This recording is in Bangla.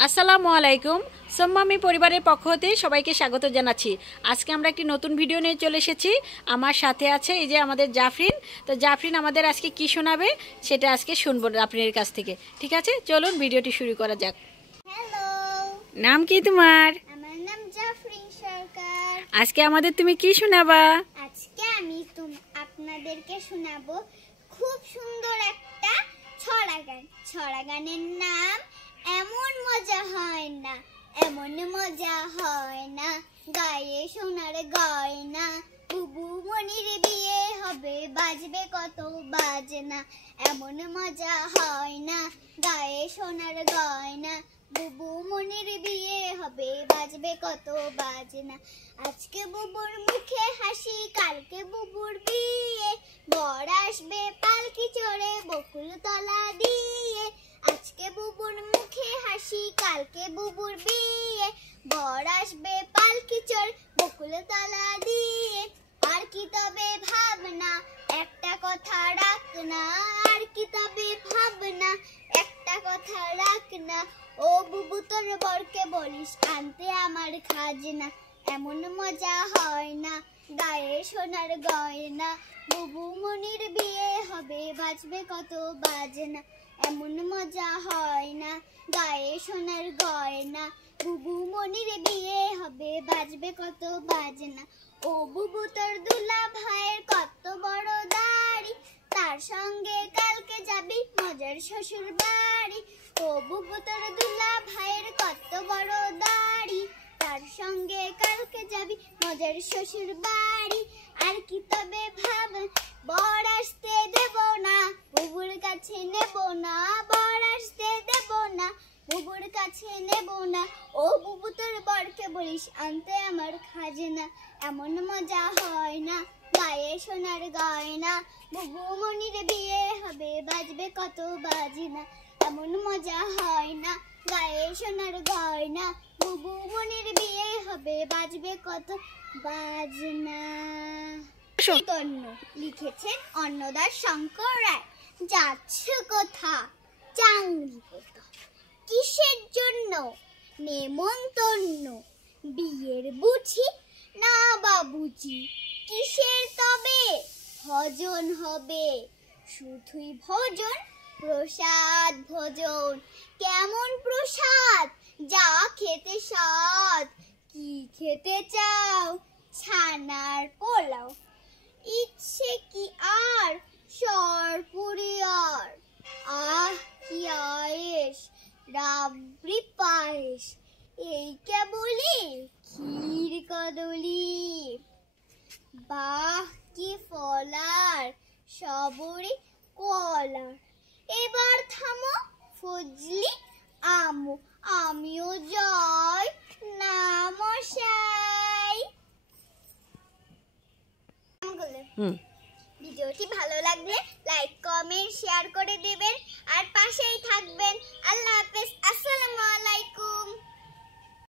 আসসালামু আলাইকুম। সোম্মামি পরিবারের পক্ষ হতে সবাইকে স্বাগত জানাচ্ছি। আজকে আমরা একটি নতুন ভিডিও নিয়ে চলে এসেছি। আমার সাথে আছে এই যে আমাদের জাফরিন। তো জাফরিন আমাদের আজকে কি শোনাবে সেটা আজকে শুনবো আপনার কাছ থেকে। ঠিক আছে, চলুন ভিডিওটি শুরু করা যাক। হ্যালো, নাম কি তোমার? আমার নাম জাফরিন সরকার। আজকে আমাদের তুমি কি শোনাবা? আজকে আমি আপনাদেরকে শোনাবো খুব সুন্দর একটা ছড়া গান। ছড়া গানের নাম এমন মজা হয় না, এমন মজা হয় না, গায়ে সোনার গয়না, বুবু মনির বিয়ে হবে, বাজবে কত বাজনা। এমন মজা হয় না, গায়ে সোনার গয়না, বুবু মনির বিয়ে হবে, বাজবে কত বাজনা। আজকে বুবুর মুখে হাসি, কালকে বুবুর বিয়ে, বর আসবে পালকি চড়ে বকুল তলা দিয়ে। আজকে বুবুর মুখে হাসি, কালকে বুবুর বিয়ে, বর আসবে পালকি চড়ে বকুল তলা দিয়ে। আর কি তবে ভাবনা, একটা কথা রাখ না, আর কি তবে ভাবনা, একটা কথা রাখ না। ও বুবু তোর বরকে বলিস আনতে আমার খাজনা। এমন মজা হয় না, গায়ে সোনার গয়না, বুবু মনির বিয়ে হবে, বাজবে কত বাজনা। এমন মজা হয় না, গায়ে সোনার গয়না, বুবু মনির বিয়ে হবে, বাজবে কত বাজনা। ও বুবু তোর দুলা ভাইয়ের কত বড় দাড়ি, তার সঙ্গে কালকে যাবি মজার শ্বশুর বাড়ি। ও বুবু তোর দুলা ভাইয়ের কত বড় দাড়ি, তার সঙ্গে কালকে যাবি মজার শ্বশুর বাড়ি। আর কি তবে ভাব, বর আসতে দেব না, বুবুর কাছে নেব না, বর আসতে দেব না, বুবুর কাছে নেব না। ও বুবু তোর বরকে বলিস আনতে আমার খাজনা। এমন মজা হয় না, গায়ে সোনার গয়না, বুবু মনির বিয়ে হবে, বাজবে কত বাজনা। এমন মজা হয় না, গায়ে সোনার গয়না, বুবু মনির বিয়ে হবে, বাজবে কত বাজনা। তন্ন লিখেছেন অন্নদার শঙ্কর রায়। যাচ্ছে কোথা চাংলি কোথা, কিসের জন্য নেমন্তন্ন, বিয়ের বুঝি না বাবুজি, কিসের তবে ভজন হবে, শুধুই ভজন প্রসাদ ভোজন। কেমন প্রসাদ, যা খেতে স্বাদ, কি খেতে চাও, ছানার পোলাও, ইচ্ছে কি আর সরপুরি আর, আহ কি আয়েশ, রাবড়ি পায়েস, এই কেবলি ক্ষীর কদলি। বাহ কি ফলার, সবরি কলার, এবার থামো ফজলি আমো, আমিও যাই না মশাই। ভিডিওটি ভালো লাগলে লাইক কমেন্ট শেয়ার করে দেবেন আর পাশেই থাকবেন। আল্লাহ হাফেজ, আসসালামু আলাইকুম।